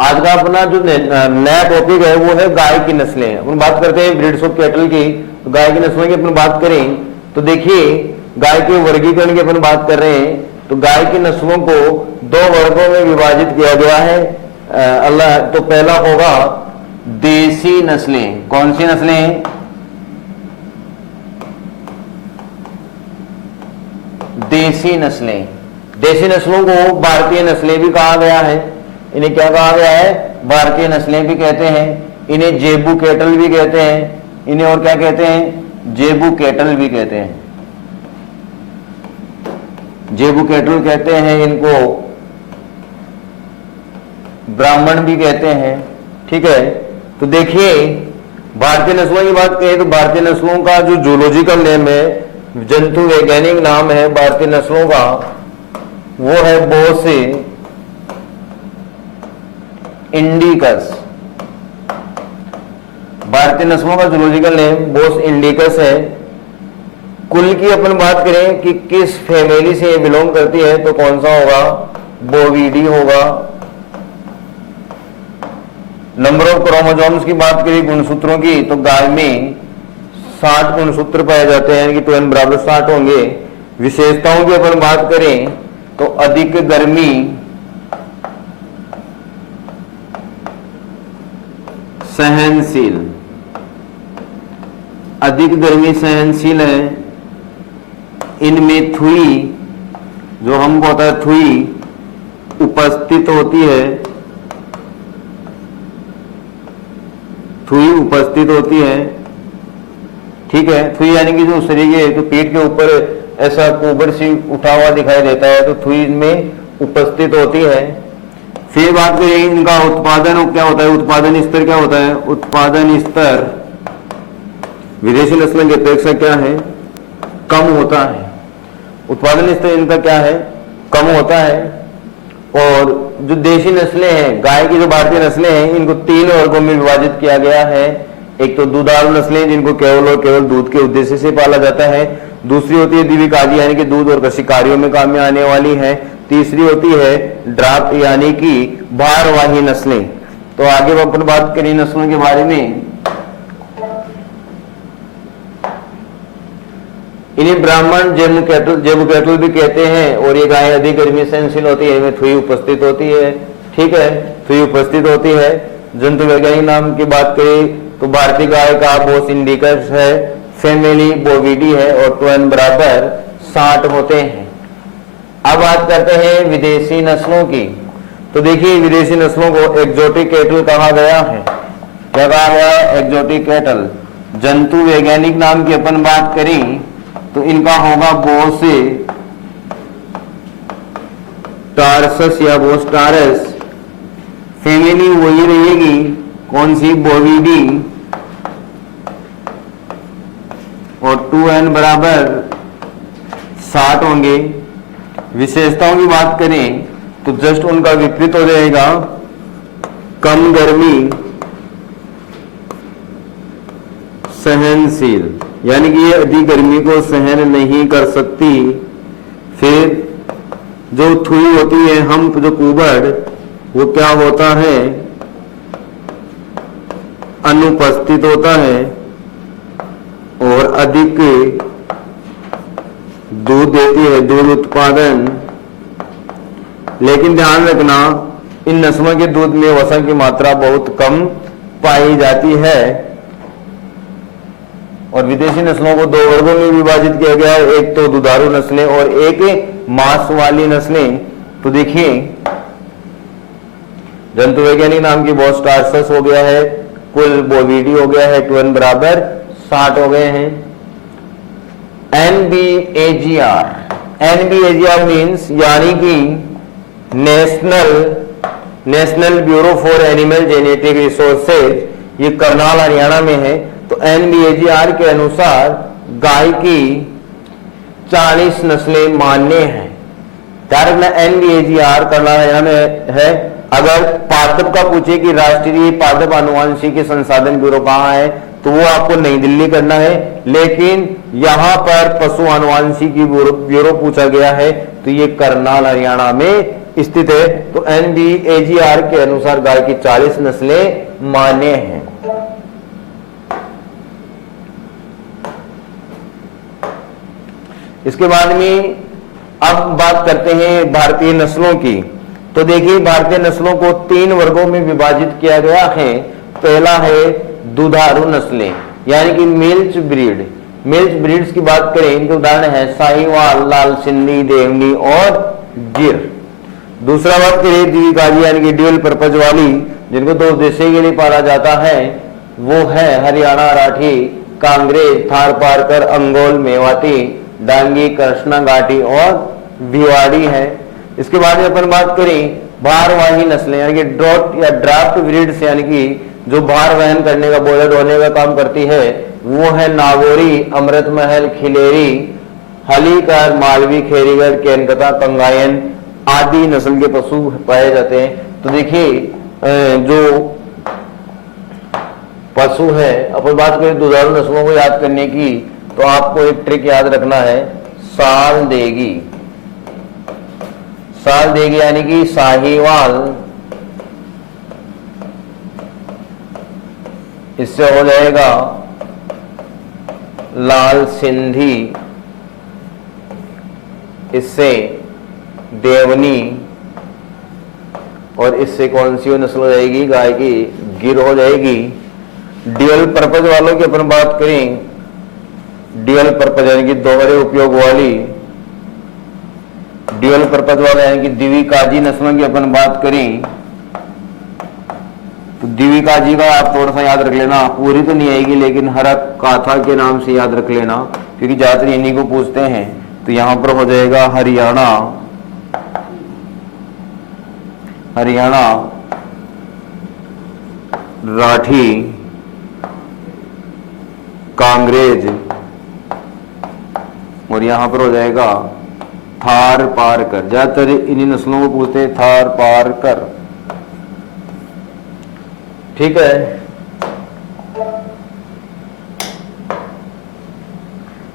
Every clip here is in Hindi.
आज का अपना जो नया टॉपिक है वो है गाय की नस्लें। अपन बात करते हैं ब्रीड्स ऑफ कैटल की। तो गाय की नस्लों की अपन बात करें तो देखिए गाय के वर्गीकरण की अपन बात कर रहे हैं। तो गाय की नस्लों को दो वर्गों में विभाजित किया गया है। अल्लाह तो पहला होगा देसी नस्लें। कौन सी नस्लें? देसी नस्लें। देसी नस्लों को भारतीय नस्लें भी कहा गया है। इन्हें क्या कहा गया है? भारतीय नस्लें भी कहते हैं। इन्हें जेबू कैटल भी कहते हैं। इन्हें और क्या कहते हैं? जेबू कैटल भी कहते हैं। जेबू कैटल कहते हैं इनको, ब्राह्मण भी कहते हैं। ठीक है, तो देखिए भारतीय नस्लों की बात करें तो भारतीय नस्लों का जो जूलॉजिकल नेम है, जंतु वैज्ञानिक नाम है भारतीय नस्लों का, वो है बोस इंडिकस। भारतीय नस्लों का जूलॉजिकल नेम बोस इंडिकस है। कुल की अपन बात करें कि किस फैमिली से ये बिलोंग करती है तो कौन सा होगा? बोविडी होगा। नंबर ऑफ क्रोमोसोम्स की बात करें गुणसूत्रों की तो गाय में 60 गुणसूत्र पाए जाते हैं कि 2n बराबर 60 होंगे। विशेषताओं की अपन बात करें तो अधिक गर्मी, सहनशील, अधिक गर्मी सहनशील है। इनमें थुई, जो हमको होता है थुई, उपस्थित होती है। थुई उपस्थित होती है। ठीक है, थुई यानी कि जो शरीर के तो पेट के ऊपर ऐसा कोबर सी उठा हुआ दिखाई देता है तो थुई इनमें उपस्थित होती है। फिर बात करें इनका उत्पादन क्या होता है? उत्पादन स्तर क्या होता है? उत्पादन स्तर विदेशी नस्लों की अपेक्षा क्या है? कम होता है। उत्पादन स्तर इनका क्या है? कम होता है। और जो देशी नस्लें हैं, गाय की जो भारतीय नस्लें हैं, इनको 3 वर्गों में विभाजित किया गया है। एक तो दुधारू नस्लें जिनको केवल और केवल दूध के उद्देश्य से पाला जाता है। दूसरी होती है द्विकाजी यानी कि दूध और कृषि कार्यों में काम में आने वाली है। तीसरी होती है ड्राफ्ट यानी कि भारवाही नस्लें। तो आगे अपन बात करें नस्लों के बारे में। इन्हें ब्राह्मण जेबू कैटल भी कहते हैं। और ये गाय अधिक गर्मी सहनशील होती है, इनमें थुई उपस्थित होती है। ठीक है, थुई उपस्थित होती है। जंतु वैज्ञानिक नाम की बात करें तो भारतीय गाय का बोस इंडिकस है, फैमिली बोविडी है और 2n बराबर 60 होते हैं। अब बात करते हैं विदेशी नस्लों की। तो देखिए विदेशी नस्लों को एक्जोटिक कैटल कहा गया है। क्या कहा गया है? Exotic cattle. जंतु वैज्ञानिक नाम की अपन बात करें तो इनका होगा बोस टारसस या बोस टारस। फैमिली वही रहेगी, कौन सी? बोविडी। और 2n बराबर 60 होंगे। विशेषताओं की बात करें तो जस्ट उनका विपरीत हो जाएगा। कम गर्मी, सहनशील यानी कि ये अधिक गर्मी को सहन नहीं कर सकती। फिर जो थुई होती है, हम्प, जो कुबड़, वो क्या होता है? अनुपस्थित होता है। और अधिक दूध देती है, दूध उत्पादन। लेकिन ध्यान रखना इन नस्लों के दूध में वसा की मात्रा बहुत कम पाई जाती है। और विदेशी नस्लों को 2 वर्गों में विभाजित किया गया है। एक तो दुधारू नस्लें और एक मांस वाली नस्लें। तो देखिए जंतु वैज्ञानिक नाम की बोस टारसस हो गया है, कुल बोविडी हो गया है, 2n बराबर 60 हो गए हैं। NBAGR मीन्स यानी कि national bureau for animal genetic resources, ये करनाल हरियाणा में है। तो NBAGR के अनुसार गाय की 40 नस्लें मान्य हैं। NBAGR करनाल हरियाणा में है। अगर पादप का पूछे कि राष्ट्रीय पादप आनुवांशिकी संसाधन ब्यूरो कहाँ है तो वो आपको नई दिल्ली करना है। लेकिन यहां पर पशु आनुवांशिकी ब्यूरो पूछा गया है तो ये करनाल हरियाणा में स्थित है। तो NBAGR के अनुसार गाय की 40 नस्लें मान्य हैं। इसके बाद में अब बात करते हैं भारतीय नस्लों की। तो देखिए भारतीय नस्लों को 3 वर्गों में विभाजित किया गया है। पहला है दुधारू नस्लें यानी कि मिल्च ब्रीड। मिल्च ब्रीड्स की बात करें, इनके उदाहरण है साहिवाल, लाल सिंधी, देवनी और गिर। दूसरा बात करें द्विकाजी यानी कि ड्यूअल पर्पज वाली, जिनको 2 उद्देश्य के लिए पाला जाता है, वो है हरियाणा राठी, कांग्रेज, थारपारकर, अंगोल, मेवाती, डांगी, कृष्णा घाटी और भिवाड़ी है। इसके बाद में अपन बात करें भारवाही नस्लें यानी कि ड्रॉट या ड्राफ्ट ब्रीड्स यानी कि जो भार वहन करने का, बोझा ढोने का काम करती है, वो है नागौरी, अमृत महल, खिलेरी, हलीकर, मालवी, खेरीगढ़, केनकता, कंगायन आदि नस्ल के पशु पाए जाते हैं। तो देखिए जो पशु है, अपन बात करें दुधारू नस्लों को याद करने की, तो आपको एक ट्रिक याद रखना है, साल देगी। साल देगी यानी कि साहीवाल, इससे हो जाएगा लाल सिंधी, इससे देवनी, और इससे कौन सी नस्ल हो जाएगी गाय की, गिर हो जाएगी। ड्यूअल पर्पज वालों की अपन बात करें, ड्यूअल पर्पज यानी कि दोहरे उपयोग वाली, ड्यूअल पर्पज वाले यानी कि द्विकाजी नस्लों की अपन बात करें, तो द्विकाजी का आप थोड़ा सा याद रख लेना, पूरी तो नहीं आएगी लेकिन हर काथा के नाम से याद रख लेना, क्योंकि ज्यादातर इन्हीं को पूछते हैं। तो यहां पर हो जाएगा हरियाणा, हरियाणा राठी, कांग्रेज, और यहां पर हो जाएगा थार पारकर। ज्यादातर इन्हीं नस्लों को पूछते हैं, थार पारकर। ठीक है।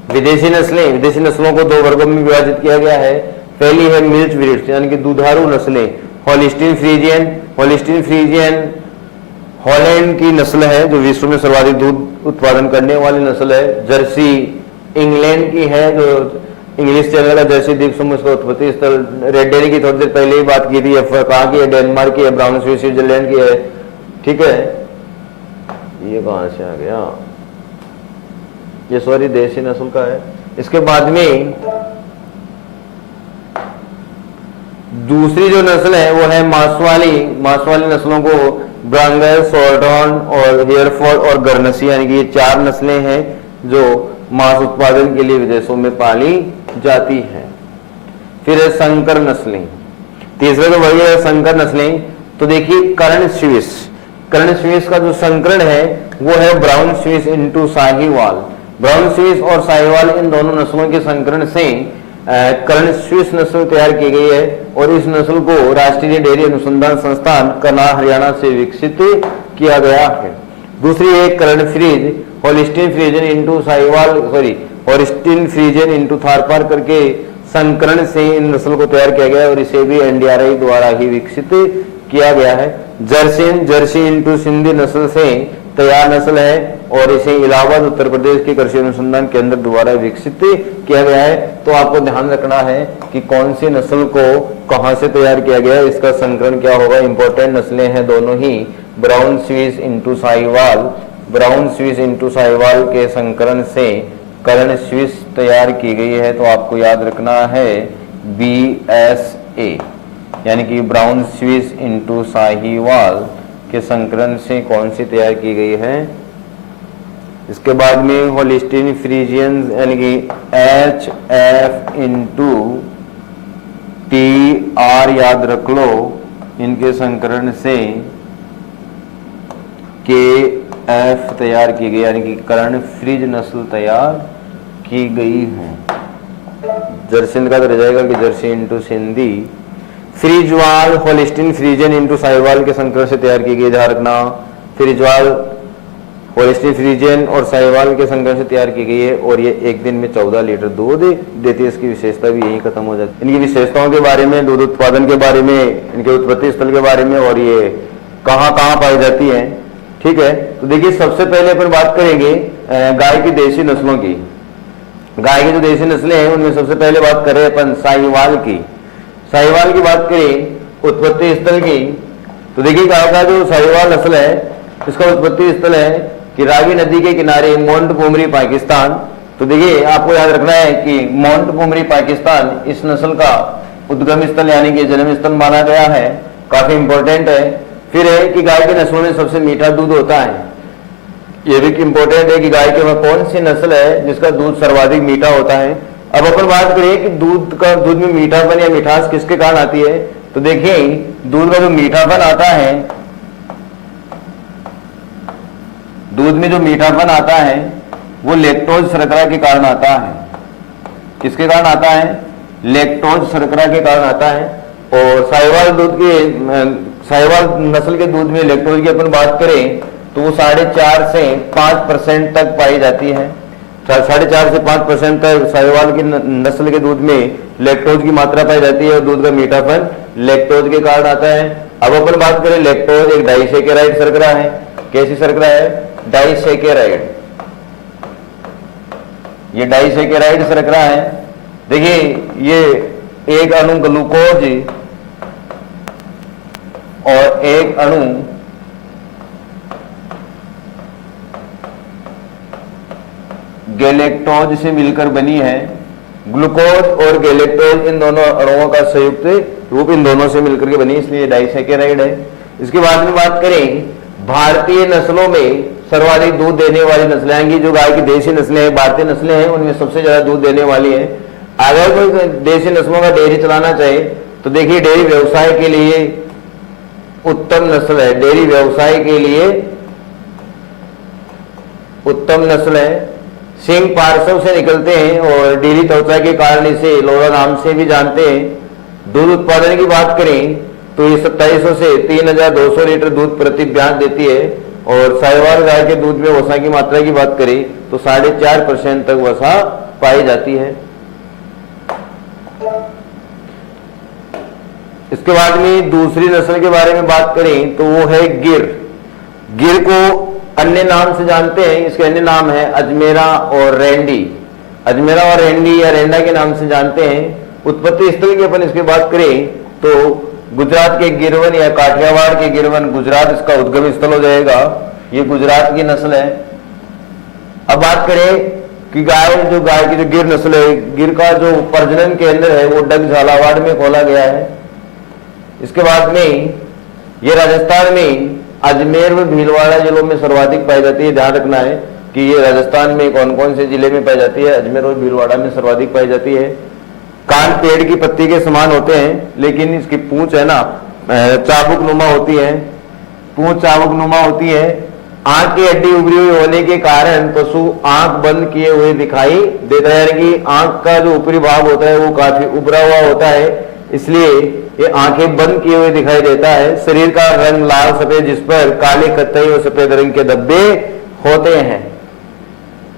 विदेशी नस्लें, विदेशी नस्लों को 2 वर्गों में विभाजित किया गया है। पहली है मिल्च ब्रीड्स यानी कि दुधारू नस्लें, Holstein Friesian. Holstein Friesian Holland की नस्ल है जो विश्व में सर्वाधिक दूध उत्पादन करने वाली नस्ल है। जर्सी इंग्लैंड की है, जो इंग्लिश चैनल का जर्सी द्वीप समूह का उत्पत्ति स्थल। रेड डेयरी की थोड़ी देर पहले ही बात की थी, कहाँ की है, डेनमार्क की है, ब्राउन स्विस स्विट्जरलैंड की है। ठीक है, ये कहां से आ गया, ये सॉरी देसी नस्ल का है। इसके बाद में दूसरी जो नस्ल है वो है मांसवाली। मांसवाली नस्लों को ब्रांगल, सॉल्टॉन और हेयरफॉल और गर्नसी यानी कि ये 4 नस्लें हैं जो मांस उत्पादन के लिए विदेशों में पाली जाती है। फिर है संकर नस्लें। तीसरे तो वर्ग है संकर नस्लें। तो देखिए कर्ण स्विस, कर्ण स्विस का जो संकरण है वो है brown Swiss into Sahiwal. Brown Swiss और साहीवाल इन दोनों नस्लों के संकरण से कर्ण स्विस नस्ल तैयार की गई है और इस नस्ल को राष्ट्रीय डेयरी अनुसंधान संस्थान करनाल हरियाणा से विकसित किया गया है। दूसरी है कर्ण freeze, Holstein फ्रीजन into Sahiwal, sorry Holstein फ्रीजन into थारपार करके संकरण से इन नस्ल को तैयार किया गया और इसे भी NDRI द्वारा ही विकसित किया गया है। जर्सिन, जर्सी इनटू सिंधी नस्ल से तैयार नस्ल है और इसे इलाहाबाद उत्तर प्रदेश के कृषि अनुसंधान केंद्र द्वारा विकसित किया गया है। तो आपको ध्यान रखना है कि कौन सी नस्ल को कहां से तैयार किया गया है, इसका संकरण क्या होगा। इंपॉर्टेंट नस्लें हैं दोनों ही, brown Swiss into Sahiwal. Brown Swiss into Sahiwal के संकरण से कर्ण स्विस तैयार की गई है। तो आपको याद रखना है BSA यानी कि ब्राउन स्विस इनटू साहीवाल के संकरण से कौन सी तैयार की गई है। इसके बाद में होलिस्टीन फ्रीजियन यानी कि HF इनटू TR याद रख लो, इनके संकरण से KF तैयार की गई यानी कि कर्ण फ्रीज नस्ल तैयार की गई है। जर्सिन का तो रह जाएगा कि Jersey into Sindhi. Frieswal Holstein फ्रीजन into Sahiwal के संकरण से तैयार की गई, ध्यान रखना। फ्रीजवाल होल्स्टीन फ्रीजियन और साहिवाल के संगम से तैयार की गई है और ये एक दिन में 14 लीटर दूध देती है। इसकी विशेषता भी यही खत्म हो जाती है। इनकी विशेषताओं के बारे में, दूध उत्पादन के बारे में, इनके उत्पत्ति स्थल के बारे में और ये कहाँ कहाँ पाई जाती है। ठीक है, तो देखिए सबसे पहले अपन बात करेंगे गाय की देसी नस्लों की। गाय की जो देसी नस्लें हैं उनमें सबसे पहले बात करें अपन साहिवाल की। साहिवाल की बात करें उत्पत्ति स्थल की, तो देखिए गाय का जो साहिवाल नस्ल है इसका उत्पत्ति स्थल है कि रावी नदी के किनारे मोंटगोमरी पाकिस्तान। तो देखिए आपको याद रखना है कि मोंटगोमरी पाकिस्तान इस नस्ल का उद्गम स्थल यानी कि जन्म स्थल माना गया है, काफी इंपॉर्टेंट है। फिर है कि गाय की नस्लों में सबसे मीठा दूध होता है। यह भी इंपॉर्टेंट है कि गाय के में कौन सी नस्ल है जिसका दूध सर्वाधिक मीठा होता है। अब अपन बात करें कि दूध में मीठापन या मिठास किसके कारण आती है, तो देखिए दूध का जो मीठापन आता है, दूध में जो मीठापन आता है वो लैक्टोज शर्करा के कारण आता है। किसके कारण आता है? लैक्टोज शर्करा के कारण आता है। और साहिवाल नस्ल के दूध में लैक्टोज की अपन बात करें तो वो 4.5 से 5% तक पाई जाती है। 4.5 से 5% तक साहिवाल की नस्ल के दूध में लैक्टोज की मात्रा पाई जाती है और दूध का मीठापन लैक्टोज के कारण आता है। अब अपन बात करें, लैक्टोज एक डाइसैकेराइड शर्करा है। कैसी शर्करा है? डाइसैकेराइड। ये डाइसैकेराइड शर्करा है। देखिए ये एक अणु ग्लूकोज और एक अणु गैलेक्टोज से मिलकर बनी है। ग्लूकोज और गैलेक्टोज इन दोनों अणुओं का संयुक्त रूप इन दोनों से मिलकर के बनी, इसलिए डाइसैकेराइड है। इसके बाद में बात करें भारतीय नस्लों में सर्वाधिक दूध देने वाली नस्लें आएंगी। जो गाय की देसी नस्लें हैं, भारतीय नस्लें हैं, उनमें सबसे ज्यादा दूध देने वाली है। अगर कोई देसी नस्लों का डेयरी चलाना चाहे तो देखिए डेयरी व्यवसाय के लिए उत्तम नस्ल है। डेयरी व्यवसाय के लिए उत्तम नस्ल है। सिंह पार्श्व से निकलते हैं और डेयरी त्वचा के कारण इसे लोरा नाम से भी जानते हैं। दूध उत्पादन की बात करें तो ये 2700 से 3200 लीटर दूध प्रति ब्याज देती है। और साहिवाल गाय के दूध में वसा की मात्रा की बात करें तो 4.5% तक वसा पाई जाती है। इसके बाद में दूसरी नस्ल के बारे में बात करें तो वो है गिर। गिर को अन्य नाम से जानते हैं, इसके अन्य नाम है अजमेरा और रेंडी। अजमेरा और रेंडी या रेंडा के नाम से जानते हैं। उत्पत्ति स्थल की अपन इसकी बात करें तो गुजरात के गिरवन या काठियावाड़ के गिरवन, गुजरात इसका उद्गम स्थल हो जाएगा। ये गुजरात की नस्ल है। अब बात करें कि गाय की जो गिर नस्ल है, गिर का जो प्रजनन केंद्र है वो डग झालावाड़ में खोला गया है। इसके बाद में ये राजस्थान में अजमेर व भीलवाड़ा जिलों में सर्वाधिक पाई जाती है। ध्यान रखना है कि ये राजस्थान में कौन कौन से जिले में पाई जाती है। अजमेर और भीलवाड़ा में सर्वाधिक पाई जाती है। कान पेड़ की पत्ती के समान होते हैं, लेकिन इसकी पूंछ है ना चाबुक नुमा होती है। पूंछ चाबुक नुमा होती है। आंख की हड्डी उभरी हुई होने के कारण पशु आंख बंद किए हुए दिखाई देता है, यानी कि आंख का जो ऊपरी भाग होता है वो काफी उभरा हुआ होता है, इसलिए ये आंखें बंद किए हुए दिखाई देता है। शरीर का रंग लाल सफेद, जिस पर काले कत्थई और सफेद रंग के धब्बे होते हैं।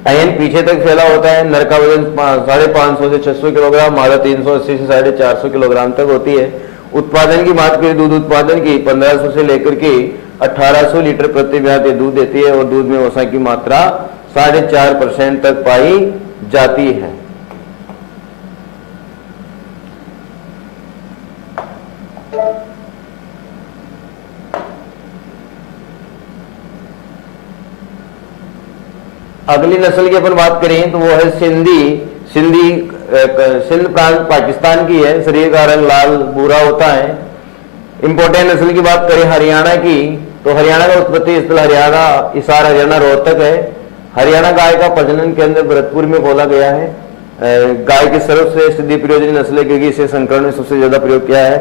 अयन पीछे तक फैला होता है। नर का वजन 550 से 600 किलोग्राम, मादा 380 से 450 किलोग्राम तक होती है। उत्पादन की बात करें, दूध उत्पादन की 1500 से लेकर के 1800 लीटर प्रति ब्याज दूध देती है और दूध में वसा की मात्रा 4.5% तक पाई जाती है। अगली नस्ल की अपन बात करें तो वो है सिंध प्रांत पाकिस्तान की है। शरीर का रंग लाल भूरा होता है। इंपोर्टेंट नस्ल की बात करें हरियाणा की तो हरियाणा का उत्पत्ति स्थल हरियाणा, हिसार, हरियाणा, रोहतक है। हरियाणा गाय का प्रजनन केंद्र भरतपुर में खोला गया है। गाय की सर्वश्रेष्ठ द्विप्रयोजनी नस्ल है क्योंकि इसे संकरण में सबसे ज्यादा प्रयोग किया है।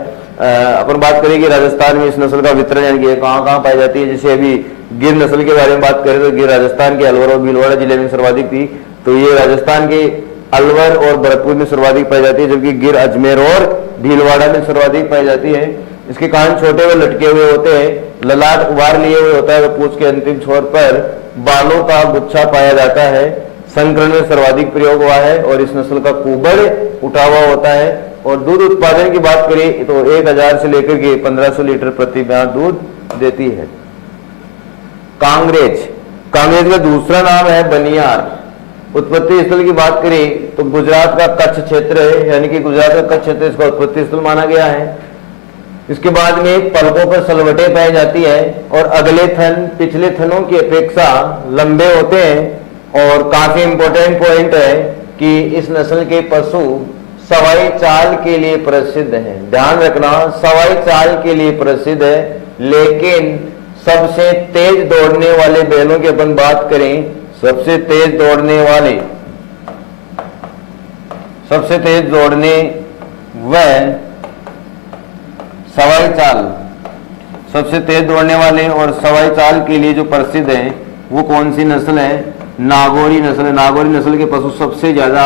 अपन बात करें कि राजस्थान में इस नस्ल का वितरण यानी कि कहाँ कहाँ पाई जाती है। जैसे अभी गिर नस्ल के बारे में बात करें तो गिर राजस्थान के अलवर और भीलवाड़ा जिले में सर्वाधिक थी, तो ये राजस्थान के अलवर और भरतपुर में सर्वाधिक पाई जाती है, जबकि गिर अजमेर और भीलवाड़ा में सर्वाधिक पाई जाती है। इसके कान छोटे व लटके हुए होते हैं, ललाट उभार लिए हुए होता है, पूंछ के अंतिम छोर पर बालों का गुच्छा पाया जाता है। संकरण में सर्वाधिक प्रयोग हुआ है और इस नस्ल का कुबड़ उठा हुआ होता है। और दूध उत्पादन की बात करें तो 1000 से लेकर के 1500 लीटर प्रति ब्याह दूध देती है। कांग्रेज, कांग्रेज का दूसरा नाम है बनियार। उत्पत्ति स्थल की बात करें तो गुजरात का कच्छ क्षेत्र है, यानी कि गुजरात का कच्छ क्षेत्र इसका उत्पत्ति स्थल माना गया है। इसके बाद में पलकों पर सलवटें पाई जाती है और अगले थन पिछले थनों की अपेक्षा लंबे होते हैं। और काफी इंपॉर्टेंट पॉइंट है कि इस नस्ल के पशु सवाई चाल के लिए प्रसिद्ध हैं। ध्यान रखना, सवाई चाल के लिए प्रसिद्ध है। लेकिन सबसे तेज दौड़ने वाले बैलों की अपन बात करें, सबसे तेज दौड़ने वाले, सबसे तेज दौड़ने वह सवाई चाल, सबसे तेज दौड़ने वाले और सवाई चाल के लिए जो प्रसिद्ध है वो कौन सी नस्ल है? नागौरी नस्ल है। नागौरी नस्ल के पशु सबसे ज्यादा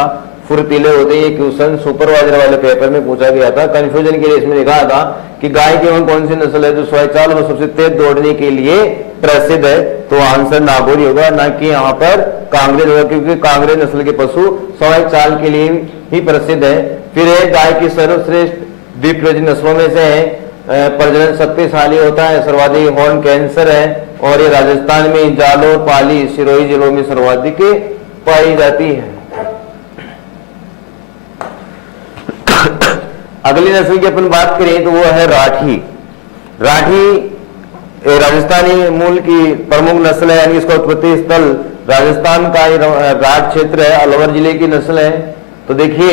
फुर्तीले होते हैं। ये क्वेश्चन सुपरवाइजर वाले पेपर में पूछा गया था। कंफ्यूजन के लिए इसमें लिखा था कि गाय की कौन सी नस्ल है जो सवाई चाल और सबसे तेज दौड़ने के लिए प्रसिद्ध है, तो आंसर नागौरी होगा, ना कि यहाँ पर कांग्रेज होगा, क्योंकि कांग्रेज नस्ल के पशु सवाई चाल के लिए ही प्रसिद्ध है। फिर है गाय की सर्वश्रेष्ठ द्विप्रजनन नस्लों में से है, प्रजनन शक्तिशाली होता है, सर्वाधिक हॉर्न कैंसर है और ये राजस्थान में जालोर, पाली, सिरोही जिलों में सर्वाधिक पाई जाती है। अगली नस्ल की अपन बात करें तो वो है राठी। राठी राजस्थानी मूल की प्रमुख नस्ल है, यानी इसका उत्पत्ति स्थल राजस्थान का राठ क्षेत्र है, अलवर जिले की नस्ल है। तो देखिए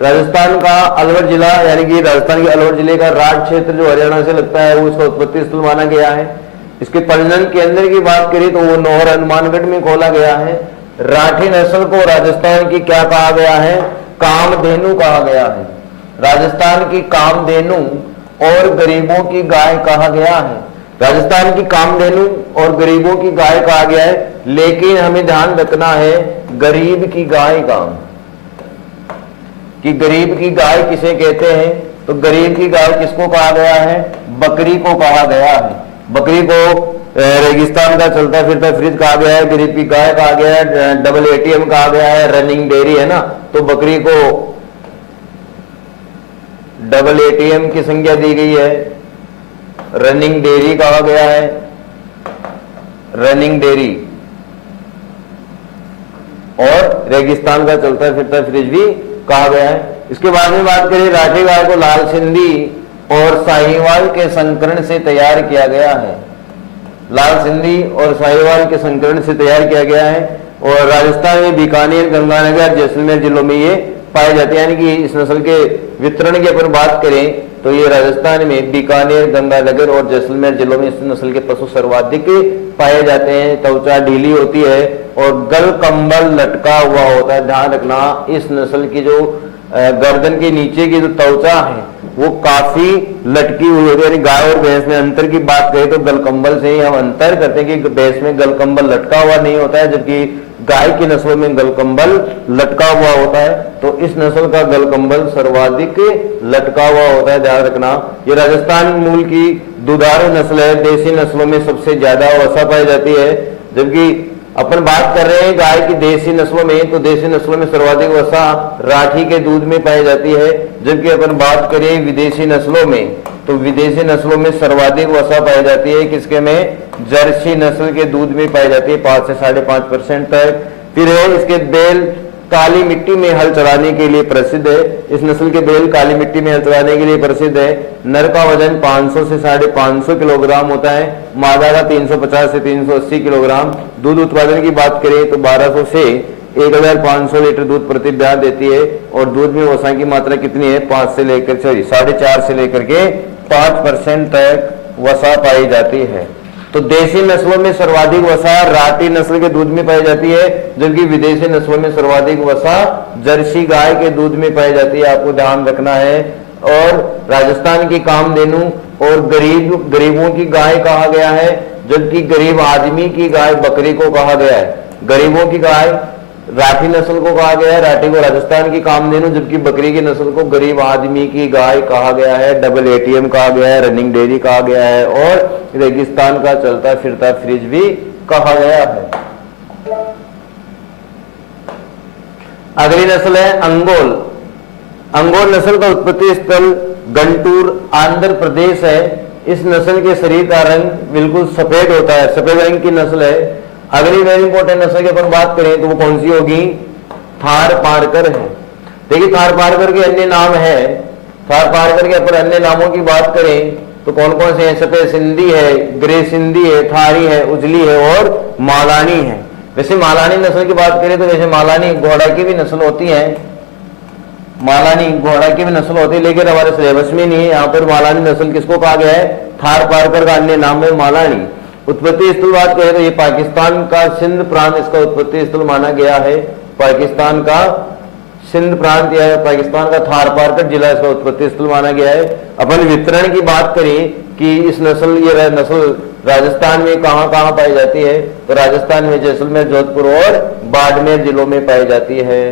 राजस्थान का अलवर जिला, यानी कि राजस्थान के अलवर जिले का राठ क्षेत्र जो हरियाणा से लगता है वो इसका उत्पत्ति स्थल माना गया है। इसके प्रजनन केंद्र की बात करें तो वो नौहर हनुमानगढ़ में खोला गया है। राठी नस्ल को राजस्थान की क्या कहा गया है? कामधेनु कहा गया है। राजस्थान की कामधेनु और गरीबों की गाय कहा गया है। राजस्थान की कामधेनु और गरीबों की गाय कहा गया है, लेकिन हमें ध्यान रखना है गरीब की गाय का, कि गरीब की गाय किसे कहते हैं। तो गरीब की गाय किसको कहा गया है? बकरी को कहा गया है। बकरी को रेगिस्तान का चलता फिरता फ्रिज कहा गया है, गरीब की गाय कहा गया है, डबल एटीएम कहा गया है, रनिंग डेयरी है ना, तो बकरी को डबल एटीएम की संज्ञा दी गई है, रनिंग डेयरी कहा गया है, रनिंग डेयरी, और रेगिस्तान का चलता फिरता फ्रिज भी कहा गया है। इसके बाद में बात करें, राठी गाय को लाल सिंधी और साहिवाल के संकरण से तैयार किया गया है। लाल सिंधी और साहिवाल के संकरण से तैयार किया गया है और राजस्थान में बीकानेर, गंगानगर, जैसलमेर जिलों में ये पाए जाते हैं। यानी कि इस नस्ल के वितरण की अपन बात करें तो ये राजस्थान में बीकानेर, गंगानगर और जैसलमेर जिलों में इस नस्ल के पशु सर्वाधिक पाए जाते हैं। त्वचा ढीली होती है और गल कंबल लटका हुआ होता है। ध्यान रखना, इस नस्ल की जो गर्दन के नीचे की जो त्वचा है वो काफी लटकी हुई होती है। यानी गाय और भैंस में अंतर की बात करें तो गलकंबल से ही हम अंतर करते हैं कि भैंस में गलकंबल लटका हुआ नहीं होता है, जबकि गाय की नस्लों में गलकंबल लटका हुआ होता है। तो इस नस्ल का गलकंबल सर्वाधिक लटका हुआ होता है, ध्यान रखना। ये राजस्थान मूल की दुधारू नस्ल है। देसी नस्लों में सबसे ज्यादा वसा पाई जाती है, जबकि अपन बात कर रहे हैं गाय की देसी नस्लों में, तो देसी नस्लों में सर्वाधिक वसा राठी के दूध में पाई जाती है। जबकि अपन बात करें विदेशी नस्लों में, तो विदेशी नस्लों में सर्वाधिक वसा पाई जाती है किसके में? जर्सी नस्ल के दूध में पाई जाती है 5 से 5.5% तक। फिर है इसके बैल काली मिट्टी में हल चलाने के लिए प्रसिद्ध है। इस नस्ल के बैल काली मिट्टी में हल चलाने के लिए प्रसिद्ध है। नर का वजन 500 से 550 किलोग्राम होता है, मादा का 350 से 380 किलोग्राम। दूध उत्पादन की बात करें तो 1200 से 1500 लीटर दूध प्रति ब्याह देती है और दूध में वसा की मात्रा कितनी है? 4.5 से लेकर के 5% तक वसा पाई जाती है। तो देसी नस्लों में सर्वाधिक वसा राठी नस्ल के दूध में पाई जाती है, जबकि विदेशी नस्लों में सर्वाधिक वसा जर्सी गाय के दूध में पाई जाती है, आपको ध्यान रखना है। और राजस्थान की कामधेनु और गरीबों की गाय कहा गया है, जबकि गरीब आदमी की गाय बकरी को कहा गया है। गरीबों की गाय राठी नस्ल को कहा गया है, राठी को राजस्थान की कामधेनु, जबकि बकरी की नस्ल को गरीब आदमी की गाय कहा गया है, डबल एटीएम कहा गया है, रनिंग डेयरी कहा गया है और रेगिस्तान का चलता फिरता फ्रिज भी कहा गया है। अगली नस्ल है अंगोल। अंगोल नस्ल का उत्पत्ति स्थल गंटूर आंध्र प्रदेश है। इस नस्ल के शरीर का रंग बिल्कुल सफेद होता है, सफेद रंग की नस्ल है। अगली वेरी इंपॉर्टेंट नस्ल की अपन बात करें तो वो कौन सी होगी? थार पारकर है। देखिए थार पारकर के अन्य नाम है, थार पारकर के अपन अन्य नामों की बात करें तो कौन कौन से हैं? सफेद सिंधी है, ग्रे सिंधी है, थारी है, उजली है और मालानी है। वैसे मालानी नस्ल की बात करें तो वैसे मालानी घोड़ा की भी नस्ल होती है, मालानी घोड़ा की भी नस्ल होती है, लेकिन हमारे सिलेबस में नहीं है। यहाँ पर मालानी नस्ल किसको कहा गया है? थार पारकर का अन्य नाम है मालानी। उत्पत्ति स्थल बात करें तो ये पाकिस्तान का सिंध प्रांत इसका उत्पत्ति स्थल माना गया है। पाकिस्तान का सिंध प्रांत या पाकिस्तान का थार पारकर जिला इसका उत्पत्ति स्थल माना गया है। अपन वितरण की बात करें कि इस नस्ल ये नस्ल राजस्थान में कहां कहां पाई जाती है तो राजस्थान में जैसलमेर, जोधपुर और बाड़मेर जिलों में पाई जाती है।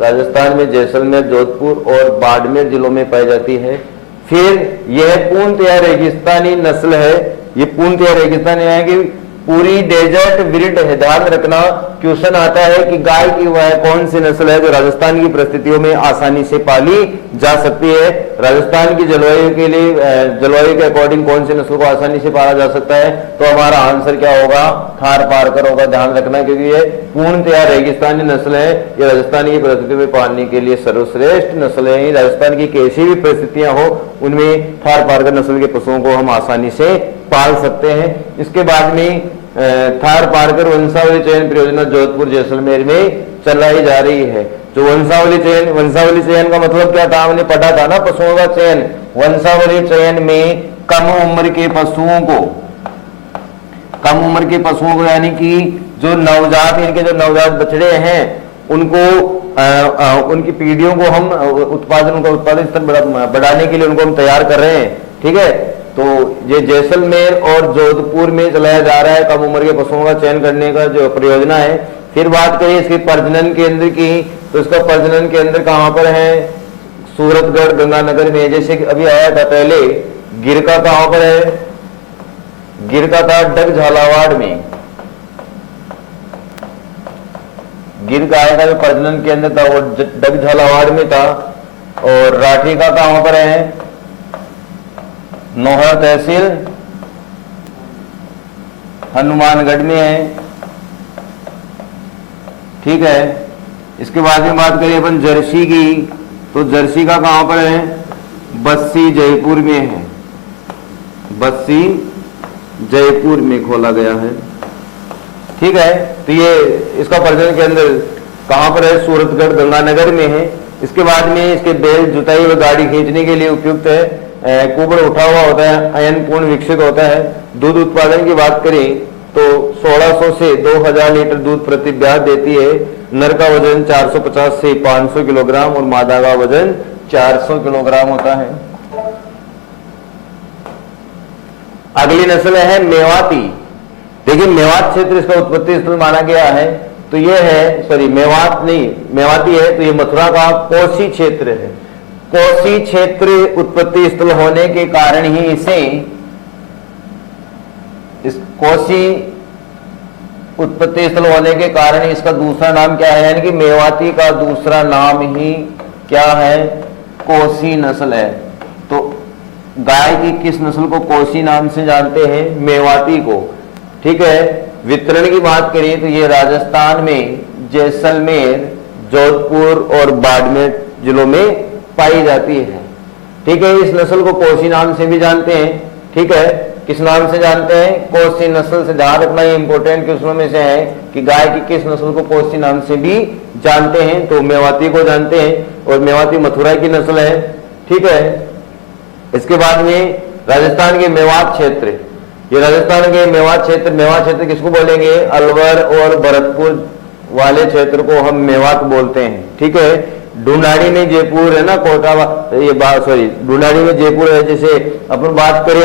राजस्थान में जैसलमेर, जोधपुर और बाड़मेर जिलों में पाई जाती है। फिर यह पूर्णतया रेगिस्तानी नस्ल है। ये पूर्णतया रेगिस्तानी है कि पूरी डेजर्ट ब्रीड है। ध्यान रखना क्वेश्चन आता है कि गाय की वह कौन सी नस्ल है जो राजस्थान की परिस्थितियों में आसानी से पाली जा सकती है। राजस्थान की जलवायु के लिए जलवायु के अकॉर्डिंग कौन सी नस्ल को आसानी से पाला जा सकता है तो हमारा आंसर क्या होगा? थार पारकर होगा। ध्यान रखना क्योंकि ये पूर्णतया रेगिस्तानी नस्ल है। ये राजस्थान की परिस्थितियों में पालने के लिए सर्वश्रेष्ठ नस्ल है। राजस्थान की कैसी भी परिस्थितियां हो उनमें थार पारकर नस्ल के पशुओं को हम आसानी से पाल सकते हैं। इसके बाद में थार पारकर वंशावली चयन परियोजना जोधपुर जैसलमेर में चलाई जा रही है। जो वंशावली चयन का मतलब क्या था? हमने पढ़ा था ना, पशुओं का चयन। वंशावली चयन में कम उम्र के पशुओं को यानी कि जो नवजात, इनके जो नवजात बछड़े हैं उनको उनकी पीढ़ियों को हम उत्पादन स्तर बढ़ाने के लिए उनको हम तैयार कर रहे हैं। ठीक है, तो ये जैसलमेर और जोधपुर में चलाया जा रहा है कम उम्र के पशुओं का चयन करने का जो परियोजना है। फिर बात करें इसके प्रजनन केंद्र की तो इसका प्रजनन केंद्र कहां पर है? सूरतगढ़, गंगानगर में। जैसे कि अभी आया था पहले, गिर का कहां पर है? गिर का था डग झालावाड़ में। गिर गाय का जो प्रजनन केंद्र था वो डग झालावाड़ में था। और राठी का कहां पर है? नोहर तहसील हनुमानगढ़ में है। ठीक है, इसके बाद में बात करें अपन जर्सी की तो जर्सी का कहां पर है? बस्सी जयपुर में है। बस्सी जयपुर में खोला गया है। ठीक है, तो ये इसका प्रजनन केंद्र कहां पर है? सूरतगढ़, गंगानगर में है। इसके बाद में इसके बैल जुताई व गाड़ी खींचने के लिए उपयुक्त है। कुबड़ उठा हुआ होता है, अयन पूर्ण विकसित होता है। दूध उत्पादन की बात करें तो 1600 से 2000 लीटर दूध प्रति ब्याह देती है। नर का वजन 450 से 500 किलोग्राम और मादा का वजन 400 किलोग्राम होता है। अगली नस्ल है मेवाती। देखिए मेवात क्षेत्र इसका उत्पत्ति स्थल माना गया है। तो ये है, सॉरी मेवात नहीं, मेवाती है तो ये मथुरा का कोसी क्षेत्र है। कोसी क्षेत्र उत्पत्ति स्थल होने के कारण ही इसे इस कोसी उत्पत्ति स्थल होने के कारण इसका दूसरा नाम क्या है? यानी कि मेवाती का दूसरा नाम ही क्या है? कोसी नस्ल है। तो गाय की किस नस्ल को कोसी नाम से जानते हैं? मेवाती को। ठीक है, वितरण की बात करें तो ये राजस्थान में जैसलमेर, जोधपुर और बाड़मेर जिलों में पाई जाती है। ठीक है, इस नस्ल को कोसी नाम से भी जानते हैं। ठीक है, किस नाम से जानते हैं? कोसी नस्ल से। ध्यान रखना, ये इंपॉर्टेंट क्वेश्चनों में से है कि गाय की किस नस्ल को कोसी नाम से भी जानते हैं। तो मेवाती को जानते हैं और मेवाती मथुरा की नस्ल है। ठीक है, इसके बाद में राजस्थान के मेवात क्षेत्र, ये राजस्थान के मेवात क्षेत्र किसको बोलेंगे? अलवर और भरतपुर वाले क्षेत्र को हम मेवात बोलते हैं। ठीक है, ढूंढाड़ी में जयपुर है ना, कोटा, ये बात सॉरी, ढूंढाड़ी में जयपुर है। जैसे अपन बात करें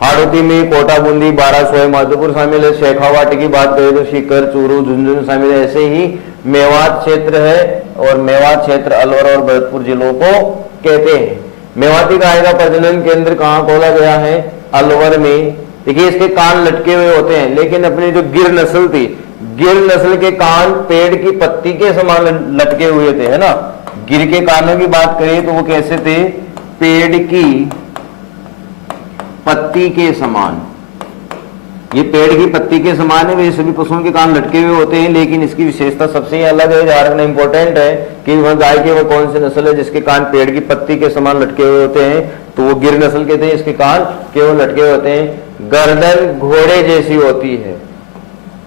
हाड़ौती में कोटा, बूंदी, बारासोई, माधोपुर शामिल है। शेखावाटी की बात करें तो सीकर, चूरू, झुंझुनू शामिल है। ऐसे ही मेवात क्षेत्र है, और मेवात क्षेत्र अलवर और भरतपुर जिलों को कहते हैं। मेवाती गाय का प्रजनन केंद्र कहाँ खोला गया है? अलवर में। देखिए इसके कान लटके हुए होते हैं, लेकिन अपनी जो गिर नस्ल थी, गिर नस्ल के कान पेड़ की पत्ती के समान लटके हुए थे, है ना। गिर के कानों की बात करें तो वो कैसे थे? पेड़ की पत्ती के समान। ये पेड़ की पत्ती के समान है। वे सभी पशुओं के कान लटके हुए होते हैं, लेकिन इसकी विशेषता सबसे अलग है, जहां रखना इंपॉर्टेंट है कि वह गाय की वह कौन सी नस्ल है जिसके कान पेड़ की पत्ती के समान लटके हुए होते हैं। तो वो गिर नस्ल के थे, इसके कान केवल लटके हुए होते हैं। गर्दन घोड़े जैसी होती है,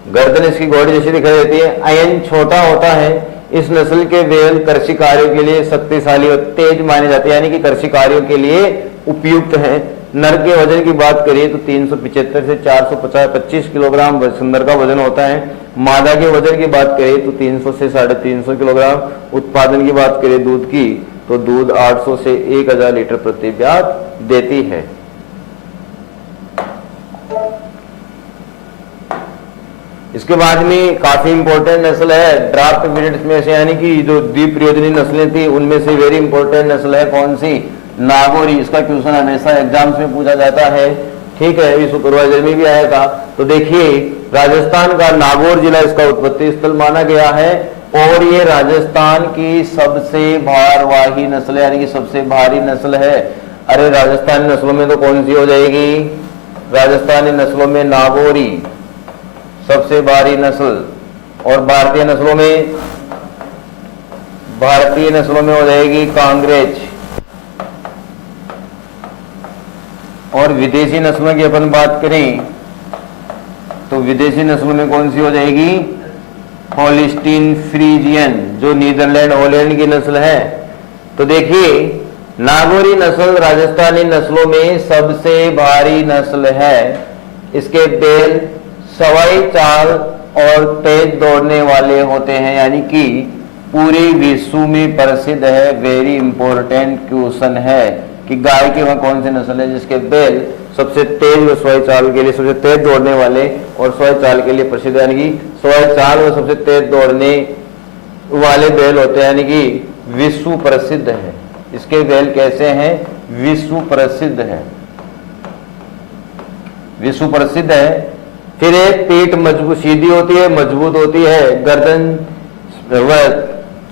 गर्दन इसकी घोड़े जैसी दिखाई देती है। आयन छोटा होता है। इस नस्ल के बैल कृषि कार्यों के लिए शक्तिशाली और तेज माने जाते हैं, यानी कि कृषि कार्यों के लिए उपयुक्त हैं। नर के वजन की बात करें तो 375 से 425 किलोग्राम सुंदर का वजन होता है। मादा के वजन की बात करें तो 300 से 350 किलोग्राम। उत्पादन की बात करें दूध की तो दूध 800 से 1000 लीटर प्रति ब्याज देती है। इसके बाद में काफी इंपॉर्टेंट नस्ल है ड्राफ्ट ब्रीड्स में से, यानी कि जो द्विप्रयोजनी नस्लें थी उनमें से वेरी इंपॉर्टेंट नस्ल है कौन सी? नागौरी। इसका क्वेश्चन हमेशा एग्जाम्स में पूछा जाता है, ठीक है, ये सुपरवाइजर में भी आया था। तो देखिए राजस्थान का नागौर जिला इसका उत्पत्ति स्थल माना गया है, और ये राजस्थान की सबसे भारवाही नस्ल है, यानी कि सबसे भारी नस्ल है। अरे राजस्थानी नस्लों में तो कौन सी हो जाएगी? राजस्थानी नस्लों में नागौरी सबसे भारी नस्ल, और भारतीय नस्लों में हो जाएगी कांग्रेज। और विदेशी नस्लों की अपन बात करें तो विदेशी नस्लों में कौन सी हो जाएगी? होलिस्टीन फ्रीजियन, जो नीदरलैंड हॉलैंड की नस्ल है। तो देखिए नागौरी नस्ल राजस्थानी नस्लों में सबसे भारी नस्ल है। इसके बैल सवाई चाल और तेज दौड़ने वाले होते हैं, यानी कि पूरे विश्व में प्रसिद्ध है। वेरी इंपॉर्टेंट क्वेश्चन है कि गाय की वह कौन सी नस्ल है जिसके बैल सबसे तेज व सवाई चाल के लिए, सबसे तेज दौड़ने वाले और सवाई चाल के लिए प्रसिद्ध है, यानी कि सवाई चाल व सबसे तेज दौड़ने वाले बैल होते हैं, यानी कि विश्व प्रसिद्ध है। इसके बैल कैसे हैं? विश्व प्रसिद्ध है, विश्व प्रसिद्ध है। फिर एक पीठ मजबूत सीधी होती है, मजबूत होती है। गर्दन वह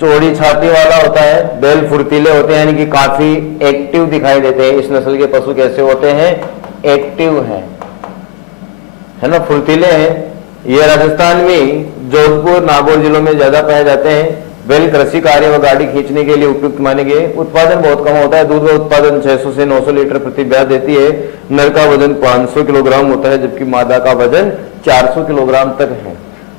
चौड़ी छाती वाला होता है। बैल फुर्तीले होते हैं, यानी कि काफी एक्टिव दिखाई देते हैं। इस नस्ल के पशु कैसे होते हैं? एक्टिव है ना, फुर्तीले हैं। ये राजस्थान में जोधपुर नागौर जिलों में ज्यादा पाए जाते हैं। बैल कृषि कार्य व गाड़ी खींचने के लिए उपयुक्त माने गए। उत्पादन बहुत कम होता है, दूध का उत्पादन 600 से 900 लीटर प्रति ब्याज देती है। नर का वजन 500 किलोग्राम होता है, जबकि मादा का वजन 400 किलोग्राम तक है।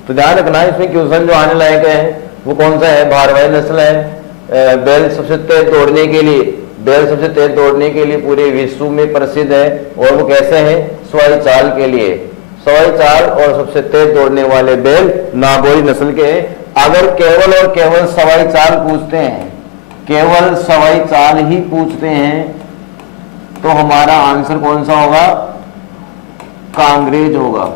तो ध्यान रखना इसमें क्वेश्चन जो आने लायक है वो कौन सा है? भारवाही नस्ल है। बैल सबसे तेज दौड़ने के लिए पूरे विश्व में प्रसिद्ध है। और वो कैसे है? सवाई चाल के लिए, सवाई चाल और सबसे तेज दौड़ने वाले बैल नागौरी नस्ल के हैं। अगर केवल और केवल सवाई चाल पूछते हैं, केवल सवाई चाल ही पूछते हैं, तो हमारा आंसर कौन सा होगा? कांग्रेज होगा।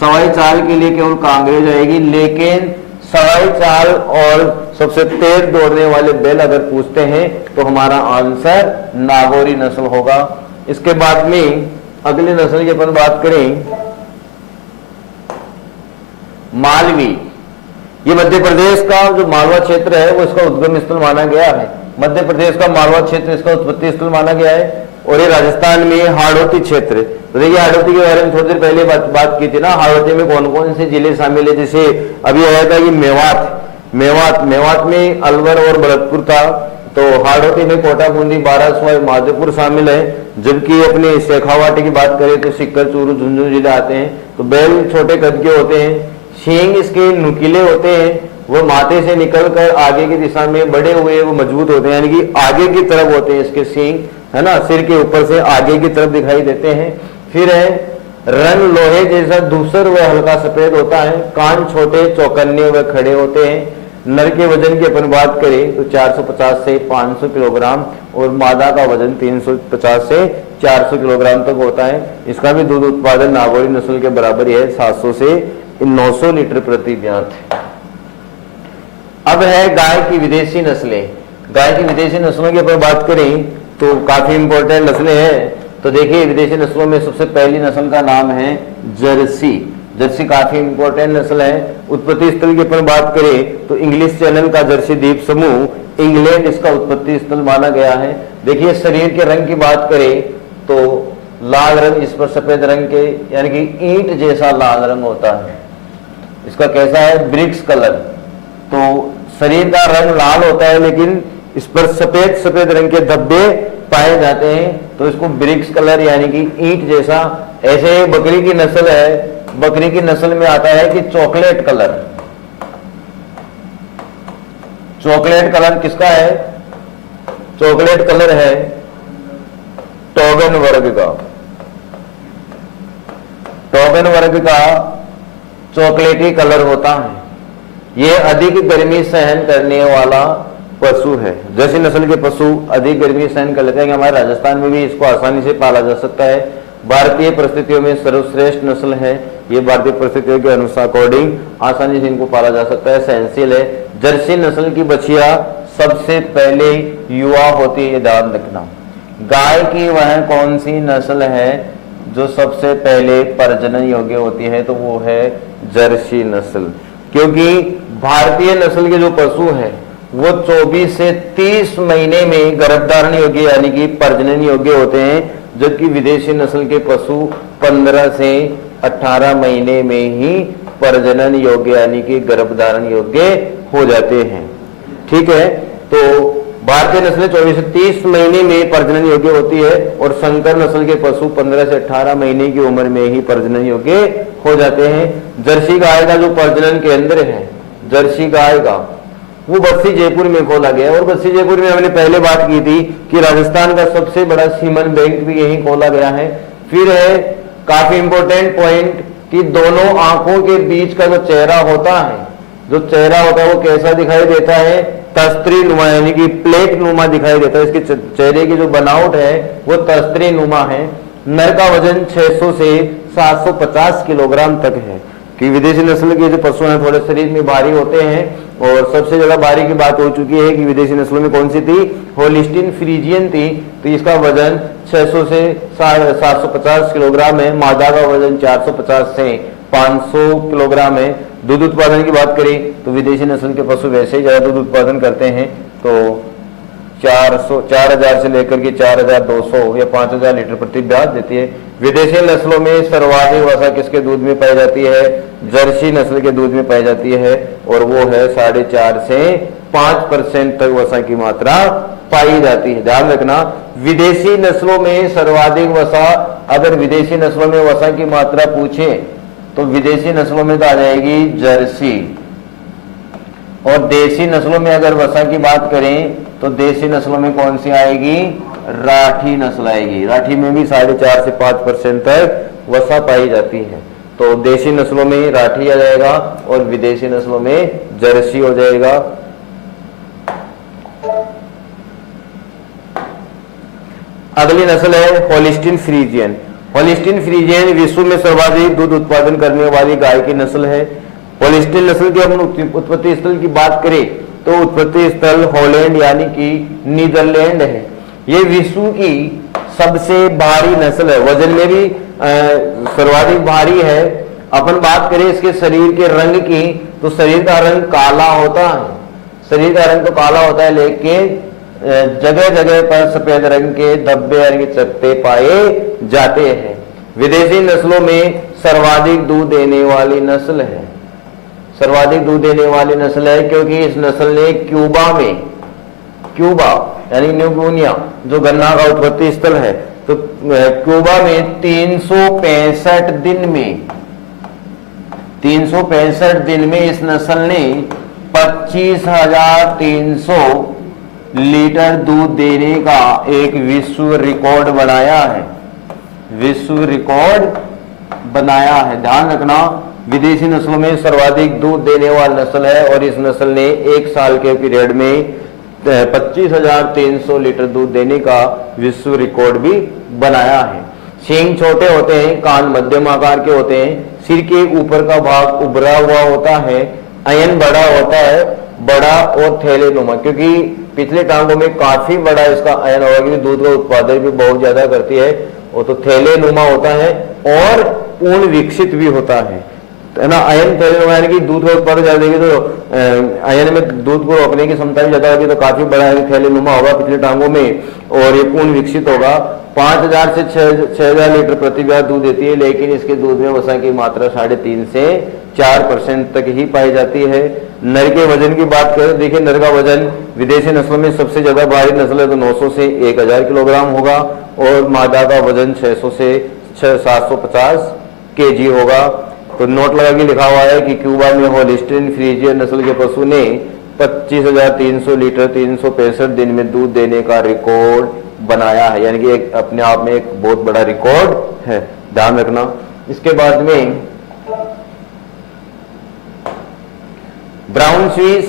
सवाई चाल के लिए केवल कांग्रेज आएगी, लेकिन सवाई चाल और सबसे तेज दौड़ने वाले बैल अगर पूछते हैं तो हमारा आंसर नागौरी नस्ल होगा। इसके बाद में अगले नस्ल की अपन बात करें, मालवी। ये मध्य प्रदेश का जो मालवा क्षेत्र है वो इसका उद्गम स्थल माना गया है। मध्य प्रदेश का मालवा क्षेत्र इसका उत्पत्ति स्थल माना गया है। और ये राजस्थान में हाड़ौती क्षेत्र, तो देखिए हाड़ौती के बारे में थोड़ी देर पहले बात की थी ना। हाड़ौती में कौन कौन से जिले शामिल है? जैसे अभी आया था कि मेवात में अलवर और भरतपुर था। तो हाड़ौती में कोटा, बूंदी, बारासोई, माधोपुर शामिल है। जबकि अपने शेखावाटी की बात करें तो सीकर, चूरू, झुंझुनू जिले आते हैं। तो बैल छोटे कद के होते हैं, सींग इसके नुकीले होते हैं, वो माथे से निकलकर आगे की दिशा में बढ़े हुए वो मजबूत होते हैं, यानी कि आगे की तरफ होते हैं इसके सींग, है ना, सिर के ऊपर से आगे की तरफ दिखाई देते हैं। फिर है रंग लोहे जैसा धूसर व हल्का सफेद होता है। कान छोटे, चौकन्ने व खड़े होते हैं। नर के वजन की अपन बात करें तो 450 से 500 किलोग्राम और मादा का वजन 350 से 400 किलोग्राम तक होता है। इसका भी दूध उत्पादन नागौरी नस्ल के बराबर ही है, 700 से 900 लीटर प्रति ब्यात। अब है गाय की विदेशी नस्लें। गाय की विदेशी नस्लों की अपन बात करें तो काफी इंपॉर्टेंट नस्लें हैं। तो देखिए विदेशी नस्लों में सबसे पहली नस्ल का नाम है जर्सी। जर्सी काफी इंपॉर्टेंट नस्ल है। उत्पत्ति स्थल की अपन बात करें तो इंग्लिश चैनल का जर्सी द्वीप समूह इंग्लैंड इसका उत्पत्ति स्थल माना गया है। देखिए शरीर के रंग की बात करें तो लाल रंग, इस पर सफेद रंग के यानी कि ईंट जैसा लाल रंग होता है। इसका कैसा है, ब्रिक्स कलर। तो शरीर का रंग लाल होता है लेकिन इस पर सफेद सफेद रंग के धब्बे पाए जाते हैं, तो इसको ब्रिक्स कलर यानी कि ईंट जैसा। ऐसे बकरी की नस्ल है, बकरी की नस्ल में आता है कि चॉकलेट कलर। चॉकलेट कलर किसका है, चॉकलेट कलर है टोगन वर्ग का। टोगन वर्ग का चॉकलेटी कलर होता है। यह अधिक गर्मी सहन करने वाला पशु है। जर्सी नस्ल के पशु अधिक गर्मी सहन कर लेते हैं। हमारे राजस्थान में भी इसको आसानी से पाला जा सकता है। भारतीय परिस्थितियों में सर्वश्रेष्ठ नस्ल है। ये भारतीय परिस्थितियों के अनुसार अकॉर्डिंग आसानी से इनको पाला जा सकता है, सहनशील है। जर्सी नस्ल की बछिया सबसे पहले युवा होती है, ध्यान रखना। गाय की वह कौन सी नस्ल है जो सबसे पहले प्रजनन योग्य होती है, तो वो है जर्सी नस्ल। क्योंकि भारतीय नस्ल के जो पशु है वो 24 से 30 महीने में गर्भधारण योग्य यानी कि प्रजनन योग्य होते हैं, जबकि विदेशी नस्ल के पशु 15 से 18 महीने में ही प्रजनन योग्य यानी कि गर्भधारण योग्य हो जाते हैं। ठीक है, तो भारतीय नस्लें 24 से 30 महीने में प्रजनन योग्य होती है और संकर नस्ल के पशु 15 से 18 महीने की उम्र में ही प्रजनन योग्य हो जाते हैं। जर्सी गाय का जो प्रजनन केंद्र है जर्सी गाय का, वो बस्सी जयपुर में खोला गया। और बस्सी जयपुर में हमने पहले बात की थी कि राजस्थान का सबसे बड़ा सीमन बैंक भी यही खोला गया है। फिर है काफी इंपॉर्टेंट पॉइंट कि दोनों आंखों के बीच का जो चेहरा होता है, जो चेहरा होता है वो कैसा दिखाई देता है, तस्त्री नुमा यानी कि प्लेट नुमा दिखाई देता है। इसके चेहरे की जो बनावट है वो तस्त्री नुमा है। नर का वजन 600 से 750 किलोग्राम तक है। कि विदेशी नस्ल के जो पशु हैं थोड़े शरीर में भारी होते हैं, और सबसे ज्यादा भारी की बात हो चुकी है कि विदेशी नस्लों में कौन सी थी, होलिस्टीन फ्रीजियन थी। तो इसका वजन 600 से 750 किलोग्राम है। मादा का वजन 450 से 500 किलोग्राम है। दूध उत्पादन की बात करें तो विदेशी नस्ल के पशु वैसे ही ज्यादा दूध उत्पादन करते हैं, तो 4000 से लेकर के 4200 या 5000 लीटर प्रति ब्याज देती है। विदेशी नस्लों में सर्वाधिक वसा किसके दूध में पाई जाती है, जर्सी नस्ल के दूध में पाई जाती है, और वो है 4.5 से 5% तक वसा की मात्रा पाई जाती है। ध्यान रखना, विदेशी नस्लों में सर्वाधिक वसा, अगर विदेशी नस्लों में वसा की मात्रा पूछे तो विदेशी नस्लों में तो आ जाएगी जर्सी, और देसी नस्लों में अगर वसा की बात करें तो देसी नस्लों में कौन सी आएगी, राठी नस्ल आएगी। राठी में भी 4.5 से 5% तक वसा पाई जाती है। तो देसी नस्लों में राठी आ जाएगा और विदेशी नस्लों में जर्सी हो जाएगा। अगली नस्ल है होलिस्टीन फ्रीजियन। होलिस्टीन फ्रीजियन विश्व में सर्वाधिक दूध उत्पादन करने वाली गाय की नस्ल है। होलिस्टीन नस्ल की हम उत्पत्ति स्थल की बात करें तो उत्पत्ति स्थल हॉलैंड यानी कि नीदरलैंड है। ये विश्व की सबसे भारी नस्ल है, वजन में भी सर्वाधिक भारी है। अपन बात करें इसके शरीर के रंग की तो शरीर का रंग काला होता है, शरीर का रंग तो काला होता है, लेकिन जगह जगह पर सफेद रंग के धब्बे यानी कि चकत्ते पाए जाते हैं। विदेशी नस्लों में सर्वाधिक दूध देने वाली नस्ल है, सर्वाधिक दूध देने वाली नस्ल है, क्योंकि इस नस्ल ने क्यूबा यानी न्यूगुनिया जो गन्ना का उत्पत्ति स्थल है, तो क्यूबा में 365 दिन में इस नस्ल ने 25,300 लीटर दूध देने का एक विश्व रिकॉर्ड बनाया है, विश्व रिकॉर्ड बनाया है। ध्यान रखना, विदेशी नस्लों में सर्वाधिक दूध देने वाली नस्ल है और इस नस्ल ने एक साल के पीरियड में 25,300 लीटर दूध देने का विश्व रिकॉर्ड भी बनाया है। सींग छोटे होते हैं, कान मध्यम आकार के होते हैं, सिर के ऊपर का भाग उभरा हुआ होता है, अयन बड़ा होता है, बड़ा और थैले नुमा, क्योंकि पिछले टांगों में काफी बड़ा इसका अयन होगा क्योंकि दूध का उत्पादन भी बहुत ज्यादा करती है, वो तो थैले नुमा होता है और पूर्ण विकसित भी होता है ना। अयन थैले नुमा यानी कि दूध का उत्पादन ज्यादा देगी तो अयन में दूध को रोकने की क्षमता भी ज्यादा होगी, तो काफी बड़ा है, थैले नुमा होगा पिछले टांगों में और ये पूर्ण विकसित होगा। 5,000 से 6,000 लीटर प्रति ब्याह दूध देती है, लेकिन इसके दूध में वसा की मात्रा 3.5 से 4% तक ही पाई जाती है। नर के वजन की बात करें, देखिए नर का वजन विदेशी नस्लों में सबसे ज्यादा भारी नस्ल है तो 900 से 1,000 किलोग्राम होगा और मादा का वजन 600 से 750 केजी होगा। तो नोट लगा के लिखा हुआ है कि क्यूबा में होलिस्टीन फ्रीजियन नस्ल के पशु ने 25,300 लीटर 365 दिन में दूध देने का रिकॉर्ड बनाया है, यानी कि एक अपने आप में एक बहुत बड़ा रिकॉर्ड है, ध्यान रखना। इसके बाद में ब्राउन स्विस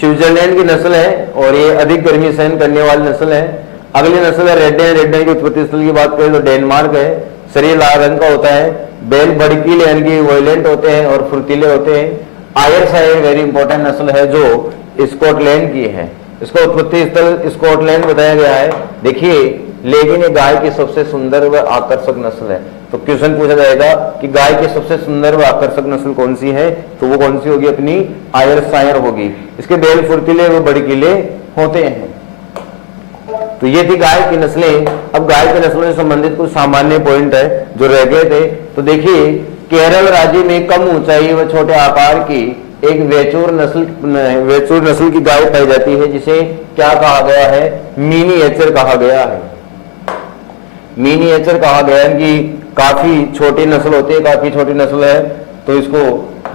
स्विट्जरलैंड की नस्ल है और ये अधिक गर्मी सहन करने वाली नस्ल है। अगली नस्ल है रेडडेन। रेडडेन की उत्पत्ति स्थल की बात करें तो डेनमार्क है। शरीर लाल रंग का होता है, बैल भड़कीले यानी कि वायलेंट होते हैं और फुर्तीले होते हैं। आयरशायर वेरी इंपॉर्टेंट नस्ल है जो स्कॉटलैंड की है, इसका उत्पत्ति स्थल स्कॉटलैंड बताया गया है। देखिए, लेकिन ये गाय की सबसे सुंदर व आकर्षक नस्ल है, तो क्वेश्चन पूछा जाएगा कि गाय की सबसे सुंदर व आकर्षक नस्ल कौन सी है, तो वो कौन सी होगी, अपनी आयरशायर होगी। इसके बैल फुर्तीले व भड़कीले होते हैं। तो ये थी गाय की नस्लें। अब गाय की नस्लों से संबंधित कुछ सामान्य पॉइंट है जो रह गए थे। तो देखिए, केरल राज्य में कम ऊंचाई व छोटे आकार की एक वेचूर नस्ल की गाय पाई जाती है, जिसे क्या कहा गया है, मिनिएचर कहा गया है। मिनिएचर कहा गया है कि काफी छोटी नस्ल होती है, काफी छोटी नस्ल है, तो इसको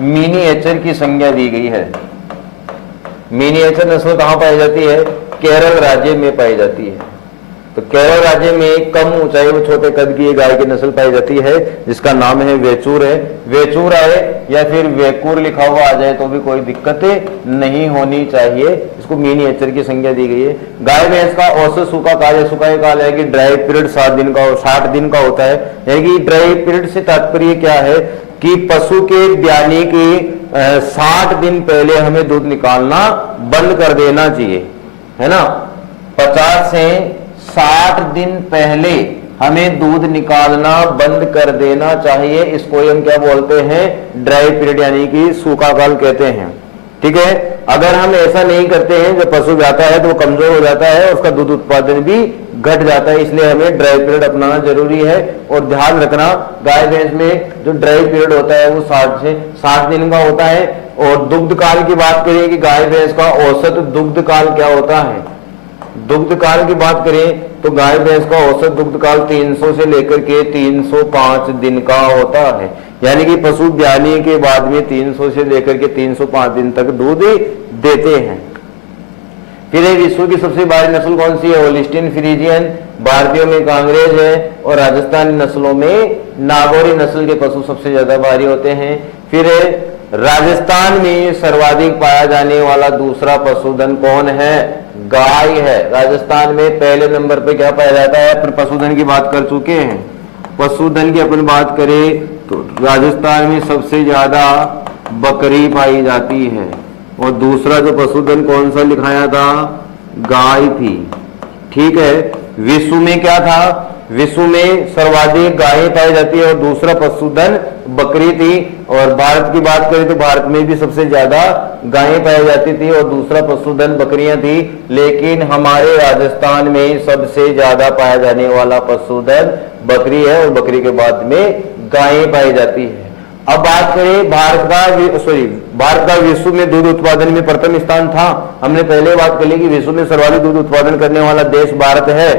मिनिएचर की संज्ञा दी गई है। मिनिएचर नस्ल कहां पाई जाती है, केरल राज्य में पाई जाती है। तो केरल राज्य में कम ऊंचाई व छोटे कद की गाय की नस्ल पाई जाती है जिसका नाम है वेचूर है। वेचूर आए या फिर वेकूर लिखा हुआ आ जाए तो भी कोई दिक्कत नहीं होनी चाहिए, इसको मिनिएचर की संज्ञा दी गई है। गाय भैंस का औसत सूखा काल या सूखा काल है कि ड्राई पीरियड 60 दिन का होता है। यानी कि ड्राई पीरियड से तात्पर्य क्या है कि पशु के ब्याने के 60 दिन पहले हमें दूध निकालना बंद कर देना चाहिए, है ना। 50 से 60 दिन पहले हमें दूध निकालना बंद कर देना चाहिए। इसको हम क्या बोलते हैं, ड्राई पीरियड यानी कि सूखा काल कहते हैं। ठीक है, अगर हम ऐसा नहीं करते हैं, जब पशु जाता है तो वो कमजोर हो जाता है, उसका दूध उत्पादन भी घट जाता है, इसलिए हमें ड्राई पीरियड अपनाना जरूरी है। और ध्यान रखना, गाय भैंस में जो ड्राई पीरियड होता है वो 60 से 60 दिन का होता है। और दुग्ध काल की बात करें कि गाय भैंस का औसत दुग्ध काल क्या होता है, दुग्ध काल की बात करें तो गाय भैंस का औसत दुग्ध काल 300 से लेकर के 305 दिन का होता है। यानी कि पशु ब्याने के बाद में 300 से लेकर के 305 दिन तक दूध देते हैं। फिर विश्व की सबसे भारी नस्ल कौन सी है, होलिस्टीन फ्रीजियन। भारतीयों में कांग्रेज है और राजस्थानी नस्लों में नागौरी नस्ल के पशु सबसे ज्यादा भारी होते हैं। फिर राजस्थान में सर्वाधिक पाया जाने वाला दूसरा पशुधन कौन है, गाय है। राजस्थान में पहले नंबर पे क्या पाया जाता है, अपन पशुधन की बात कर चुके हैं। पशुधन की अपन बात करें तो राजस्थान में सबसे ज्यादा बकरी पाई जाती है और दूसरा जो पशुधन कौन सा लिखाया था, गाय थी। ठीक है, विश्व में क्या था, विश्व में सर्वाधिक गायें पाई जाती है और दूसरा पशुधन बकरी थी। और भारत की बात करें तो भारत में भी सबसे ज्यादा गायें पाई जाती थी और दूसरा पशुधन बकरियां थी। लेकिन हमारे राजस्थान में सबसे ज्यादा पाया जाने वाला पशुधन बकरी है और बकरी के बाद में गायें पाई जाती है। अब बात करें भारत का विश्व में दूध उत्पादन में प्रथम स्थान था। हमने पहले बात कर ली कि विश्व में सर्वाधिक दूध उत्पादन करने वाला देश भारत है।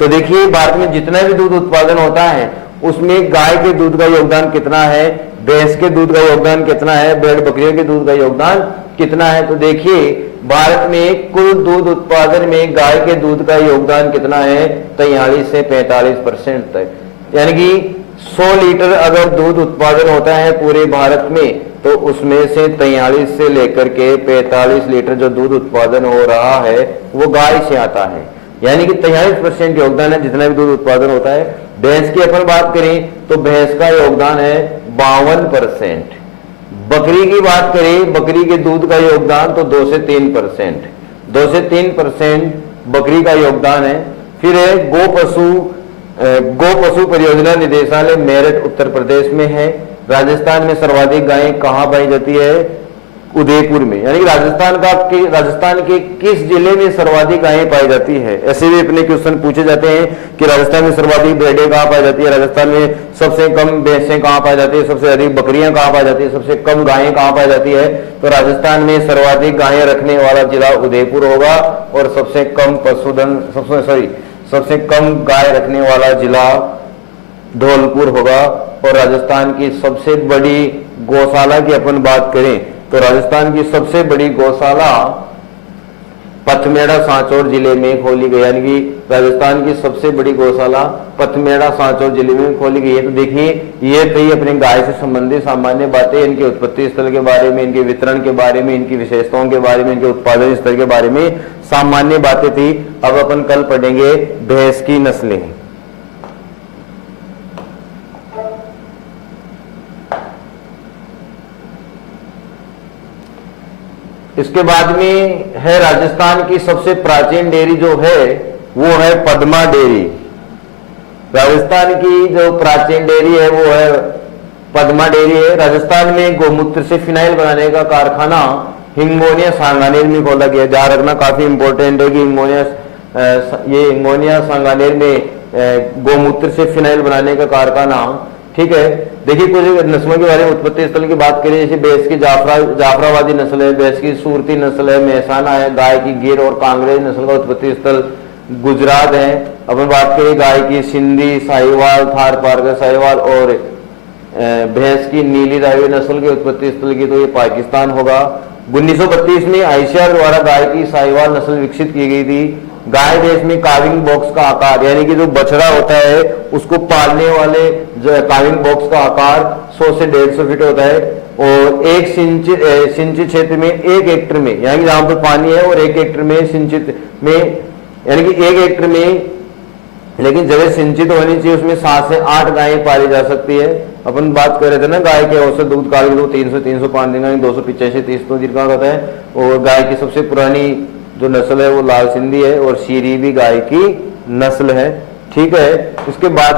तो देखिए, भारत में जितना भी दूध उत्पादन होता है उसमें गाय के दूध का योगदान कितना है, भैंस के दूध का योगदान कितना है, भेड़ बकरियों के दूध का योगदान कितना है। तो देखिए, भारत में कुल दूध उत्पादन में गाय के दूध का योगदान कितना है, 43 से 45% तक। यानी कि 100 लीटर अगर दूध उत्पादन होता है पूरे भारत में, तो उसमें से 43 से लेकर के 45 लीटर जो दूध उत्पादन हो रहा है वो गाय से आता है। यानी कि 43% योगदान है जितना भी दूध उत्पादन होता है। भैंस की अपन बात करें तो भैंस का योगदान है 52%। बकरी की बात करें, बकरी के दूध का योगदान तो 2 से 3%, 2 से 3% बकरी का योगदान है। फिर है गो पशु परियोजना निदेशालय मेरठ उत्तर प्रदेश में है। राजस्थान में सर्वाधिक गायें कहां पाई जाती है? उदयपुर में। यानी कि राजस्थान के किस जिले में सर्वाधिक गायें पाई जाती है? ऐसे भी अपने क्वेश्चन पूछे जाते हैं कि राजस्थान में सर्वाधिक भेड़ें कहां पाई जाती है, राजस्थान में सबसे कम भैंसें कहां पाई जाती है, सबसे अधिक बकरियां कहां पाई जाती है, सबसे कम गायें कहां पाई जाती है। तो राजस्थान में सर्वाधिक गायें रखने वाला जिला उदयपुर होगा और सबसे कम गाय रखने वाला जिला धौलपुर होगा। और राजस्थान की सबसे बड़ी गौशाला की अपन बात करें तो राजस्थान की सबसे बड़ी गौशाला पथमेड़ा सांचौर जिले में खोली गई। यानी कि राजस्थान की सबसे बड़ी गौशाला पथमेड़ा सांचौर जिले में खोली गई है। तो देखिए ये थी अपने गाय से संबंधित सामान्य बातें, इनके उत्पत्ति स्थल के बारे में, इनके वितरण के बारे में, इनकी विशेषताओं के बारे में, इनके उत्पादन स्तर के बारे में सामान्य बातें थी। अब अपन कल पढ़ेंगे भैंस की नस्लें। इसके बाद में है राजस्थान की सबसे प्राचीन डेयरी जो है वो है पद्मा डेयरी। राजस्थान की जो प्राचीन डेयरी है वो है पद्मा डेयरी है। राजस्थान में गौमूत्र से फिनाइल बनाने का कारखाना हिंगोनिया सांगानेर में खोला गया। ध्यान रखना काफी इंपॉर्टेंट है कि हिंगोनिया सांगानेर में गौमूत्र से फिनाइल बनाने का कारखाना, ठीक है। देखिए कुछ नस्लों के बारे में उत्पत्ति स्थल की बात करें, जैसे भैंस की जाफराबादी नस्ल है, भैंस की सूरती नस्ल है, मेहसाना है, गाय की गिर और कांग्रेज नस्ल का उत्पत्ति स्थल गुजरात है। अपन बात करें गाय की सिंधी, साहिवाल, थार पारकर साहिवाल और भैंस की नीली रावी नस्ल के उत्पत्ति स्थल की तो ये पाकिस्तान होगा। 1932 में आईसीआर द्वारा गाय की साहिवाल नस्ल विकसित की गई थी। गाय देश में काविंग बॉक्स का आकार, यानी कि जो बछड़ा होता है उसको पालने वाले जो काविंग बॉक्स का आकार 100 से 150 फीट होता है। और एक सिंचित क्षेत्र में 1 हेक्टेयर में, यानी कि जहां पर पानी है और 1 हेक्टेयर में सिंचित में, यानी कि 1 हेक्टेयर में, लेकिन जगह सिंचित होनी चाहिए उसमें 7 से 8 गायें पाली जा सकती है। अपन बात कर रहे थे ना गाय के औसत दूध काल की 305 दिन, 285 30 दीर्घांक होता है। और गाय की सबसे पुरानी जो नस्ल है वो लाल सिंधी है और शीरी भी गाय की नस्ल है, ठीक है। उसके बाद